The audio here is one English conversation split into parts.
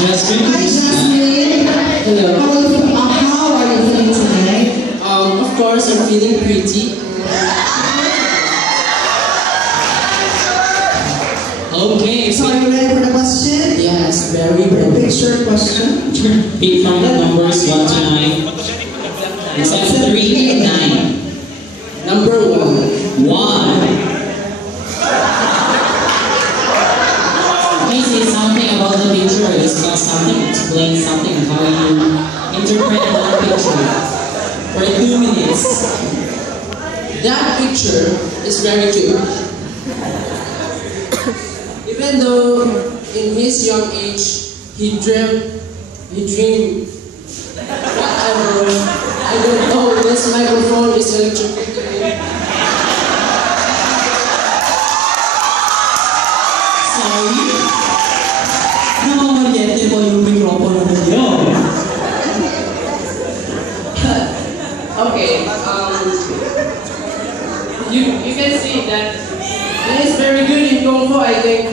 Jasmine, Hi, Jasmine. hello. How are you feeling tonight? Of course, I'm feeling pretty. Okay, So so are you ready for the question? yes, very The well. picture question. Pick from the numbers 1 to 9. Except 3 and 9. Number 1. 1. Okay, say something about the picture, discuss something, explain something, how you interpret the picture. For 2 minutes. That picture is very cute. Even though in his young age, he dreamed, whatever. I don't know, this microphone is electrocuted. Sorry? Namamalyente po yung mikropono na yun. Okay, you can see that he is very good in Kung Fu, I think.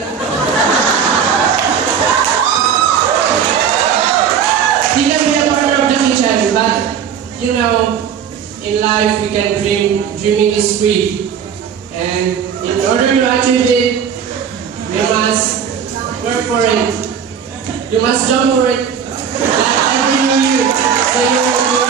He can be a partner of Jackie Chan, but you know, in life we can dream. Dreaming is free, and in order to achieve it, we must work for it. You must jump for it, like every new year. So you